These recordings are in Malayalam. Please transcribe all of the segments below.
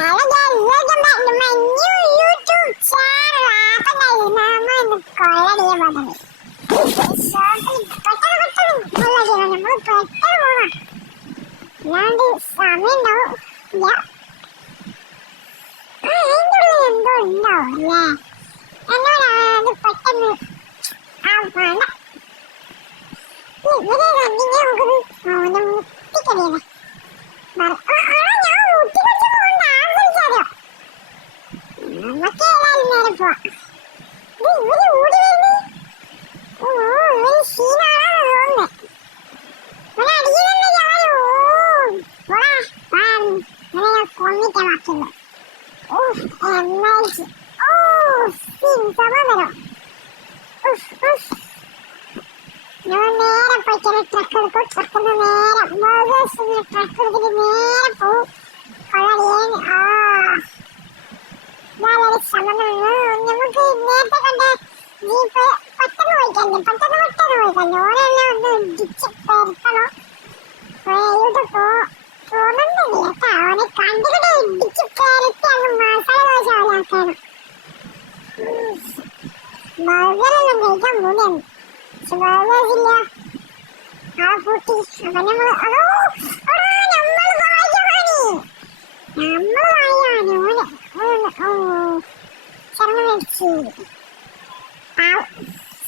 Hello guys, welcome back to my new YouTube channel. അപ്പം നമ്മൾ കൊള്ളടിയ പദ്ധതി നമ്മൾ പെട്ടെന്ന് പോകണം, അല്ലാണ്ട് സമയം ഉണ്ടാവും ഇല്ല. അതിൻ്റെ ഉള്ളിൽ എന്തോ ഉണ്ടാവും അല്ലേ, എന്നോടാണ് പെട്ടെന്ന് വേണ്ട ഇവരെ കണ്ടിങ്ങനെ നമുക്കൊന്ന് അവനെ മുട്ടിക്കറിയല്ലേ. ഞാൻ മുട്ടി കുറച്ച് പോകണ്ട, ആഗ്രഹിച്ചാലോ നമുക്ക് ഏതായാലും നേരെ പോവാം. ഇവര് ഓടി വരുന്നത് ഇവര് സീനാണോ തോന്നുന്നത്. ഇവരെ അടിക്കുന്നുണ്ട് ഞാനോ ഞാൻ കൊന്നിട്ടേ ബാക്കിയുള്ളൂ. സമാധാനം. ഞാൻ നേരെ പോയിട്ടാണ് ട്രക്ക് എടുക്കും. ട്രക്കിന് നേരെ ബർഗേഴ്സിന് ട്രക്ക് എടുത്തിട്ട് നേരെ പോവും. കൊള്ളടിയാൻ വളരെ സമയമാണ്. നമുക്ക് നേരത്തെ കണ്ട ജീപ്പ് പെട്ടെന്ന് പോയിക്കല്ലേ ഓരെല്ലാം ഒന്ന് ഇടിച്ച് പെരുത്തണം. തോന്നുന്നില്ല കേട്ടോ, അവനെ കണ്ടുകിട്ട് ഇടിച്ച് പെരുത്തി അങ്ങ് മസാല ദോശ പോലെ ആക്കണം. ബർഗറെല്ലാം കഴിക്കാൻ മൂന്നാണ്, പക്ഷെ ബർഗേഴ്സില്ല. ആ കൂട്ടി അപ്പൊ നമ്മള്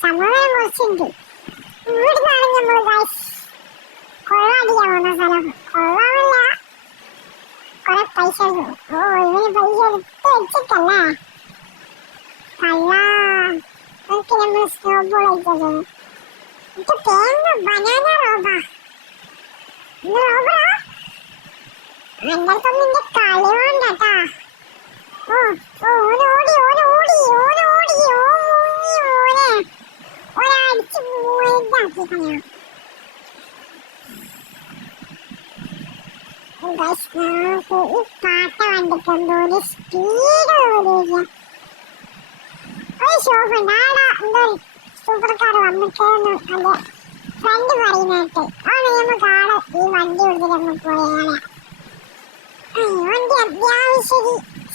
സമാധാനം കുറച്ചുണ്ട്. ഇവിടുന്നാണ് നമ്മൾ കൊള്ളാടിക്കാൻ പോകുന്ന സ്ഥലം. കൊള്ളാമല്ല, കുറെ പൈസ ഇവന് പൈസ എടുത്ത് വെച്ചിട്ടല്ലേ കള്ള. നമുക്ക് നമ്മൾ സ്നോബോൾ അയച്ചത് ഇത് തേങ്ങ ബനാന റോബാ. ഇന്ന് റോബാ എൻ്റെ അടുത്തൊന്നും നിന്റെ കളി വേണ്ടട്ടാ. ഓടി ഒരടിച്ച് പോയതാക്കി കളയാം. ഈ പാട്ട വണ്ടിക്ക് എന്തോ ഒരു സ്പീഡ് ഓടിയില്ല. ഒരു ഷോപ്പ് ഉണ്ട്, ആടാ എന്തോ സൂപ്പർ കാർ വന്നിട്ടേന്ന് അതെ ഫ്രണ്ട് പറയുന്നേട്ട്. ആണ് നമുക്ക് ആടെ ഈ വണ്ടി കൊടുത്തിട്ട് നമുക്ക് പോയാലേ. വണ്ടി അത്യാവശ്യം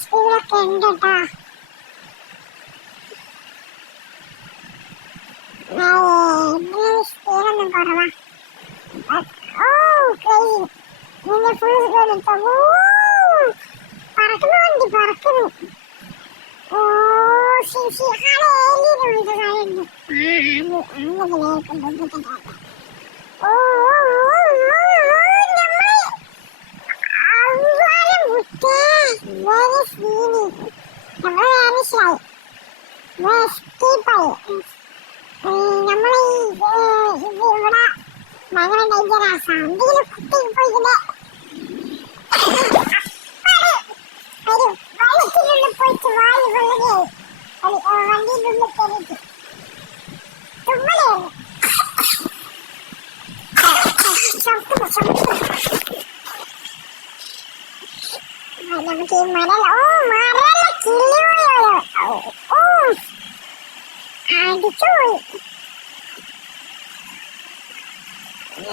സ്പീഡൊക്കെ ഉണ്ട് കേട്ടോ. സ്പീഡൊന്നും കുറവാ. നിന്റെ ഫുൾ സ്പീഡ് ഇട്ടോ. പറക്കുന്നു വണ്ടി പറക്കുന്നു. ഭയങ്കര ഡേഞ്ചറാ. എന്തെങ്കിലും കുത്തി പോയില്ലേ വെള്ളത്തിനുള്ളിൽ പോയിട്ട് വായു കൊള്ളുകയായി. വണ്ടിയുടെ ഉള്ളിൽ കയറിയിട്ട് തുമ്മലായിരുന്നു. നമുക്ക് ഈ മരല കിളിയോയോ അടിച്ചുപോയി. ഈ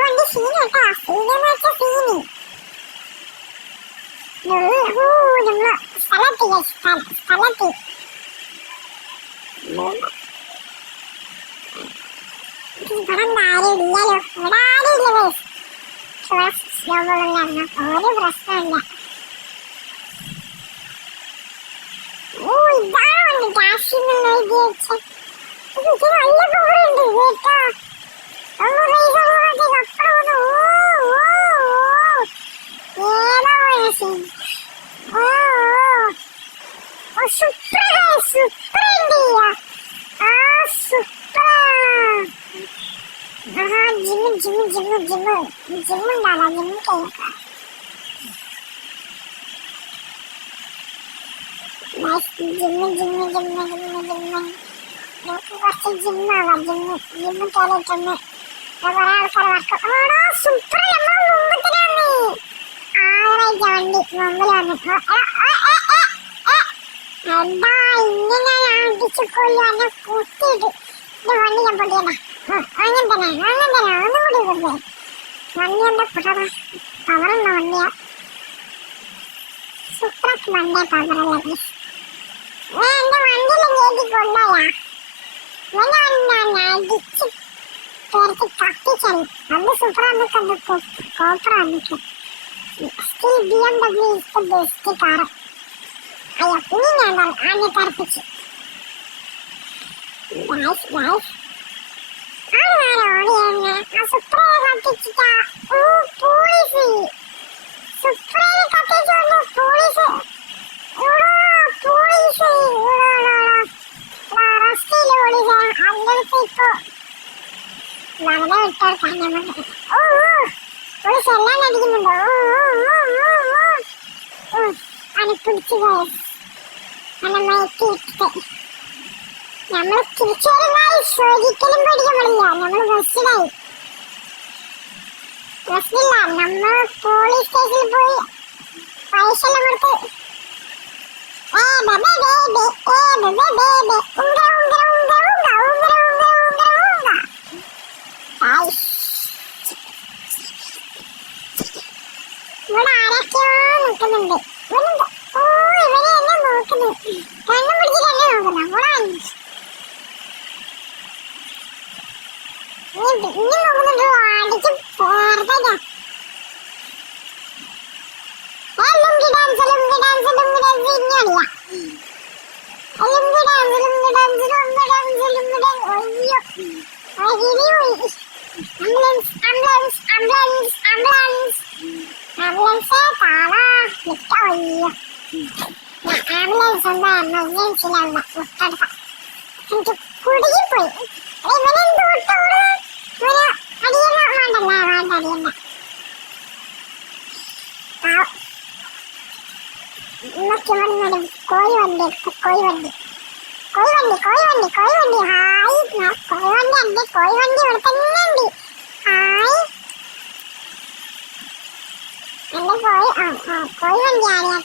വണ്ടി സീനട്ടാ, സീനെന്ന് വെച്ചാ സീനി. നമ്മള് സ്ഥലത്ത് ഇവിടെ ആരും ഇല്ലല്ലോ. ഇവിടെ ആരും ഇല്ല. ഒരു പ്രശ്നമില്ല. ഇതാണ് ഗ്യാസിനുള്ള എഴുതി വെച്ച. ഇത് നല്ല പോറുണ്ട് കേട്ടോ. കുറച്ച് ജിമ്മാവാം. ജിമ്മ് കയറിയിട്ടൊന്ന് കുറെ ആൾക്കാർ വർക്ക്. സൂപ്പർ. നമ്മൾ മുമ്പത്തിനാണ് ആവറേജ് വണ്ടി മുമ്പിൽ വന്നിട്ട് എന്താ ഇങ്ങനെ അടിച്ചു കൊല്ലു എന്നെ കൂട്ടിയിട്ട് ഇത് വണ്ടി ഞാൻ പൊട്ടിയതാ. അങ്ങനെ തന്നെ ഒന്നും കൂടി കൊടുത്തേ. വണ്ടി എന്താ പവറുള്ള വണ്ടിയാ. എനിക്ക് വണ്ടേ പവറല്ല ഗൈസ്. എന്റെ വണ്ടിയിലും കയറ്റി കൊണ്ടുപോയാ ഇവനെ ഞാൻ അടിച്ച് പേർക്ക് കത്തിച്ചറി. അത് സൂപ്പറാണ് കണ്ടു കോപ്പറാണ്. Still BMW is the best car. അയ്യോ ഇനി ഞാൻ ആദ്യം കറപ്പിച്ചു ഗൈസ്. ഓടിയാണ് ആ സുപ്രയെ കത്തിച്ചിട്ടാ. ഓ പോലീസ് സുപ്രയെ കത്തിച്ചോണ്ട് പോലീസ് പോലീസ് റസ്റ്റിയില് പോലീസ് അതിനടുത്ത് ഇപ്പൊ വളരെ വിട്ടെടുക്കാൻ നമുക്ക്. ഓ പോലീസ് എല്ലാം അടിക്കുന്നുണ്ടോ? അത് പിടിച്ചു ഗൈസ്. നമ്മളെ മയക്കിയിട്ട് നമ്മള് തിരിച്ചു വരുന്നതായി ഒരിക്കലും പേടിക്കാൻ പാടില്ല. നമ്മള് ബസ്സിലായി ബസ്സില്ല. നമ്മൾ പോലീസ് സ്റ്റേഷനിൽ പോയി പൈസ എല്ലാം കൊടുത്ത് ഇവിടെ ആരൊക്കെയോ നിൽക്കുന്നുണ്ട്. ഓ ഇവരെ എന്നെ നോക്കുന്നു. കണ്ണും പിടിച്ചിട്ട് എന്നെ നോക്കുന്നു. ഇനി നോക്കുന്നുണ്ടോ? അടിച്ച് പേർത്തല്ല. Lungi dance lungi dance lungi dance ഇനി അടിയാ. Lungi dance lungi dance lungi dance lungi dance. അയ്യോ ambulance ambulance ambulance ambulance ambulance താളാ നിൽക്കാം. അയ്യോ ആംബുലൻസ് എന്താ എമർജൻസിയിലുള്ള മുട്ടെടുത്ത എനിക്ക് കുടുങ്ങിപ്പോയി. ഇവനെന്തോ ഇട്ടോട് ഇവന് അടിയല്ല വേണ്ടല്ല വേണ്ട അടിയല്ല. ഉമ്മക്കിവന്നൊരു കോഴി വണ്ടി എടുത്ത് കോഴി വണ്ടി കോഴി വണ്ടി കോഴി വണ്ടി കോഴി വണ്ടി ഹായ് കോഴി വണ്ടി അന്റെ കോഴി വണ്ടി ഇവിടെ തന്നെ ഉണ്ട്. ഹായ് എന്റെ കോഴി കോഴി വണ്ടി ആരെയാ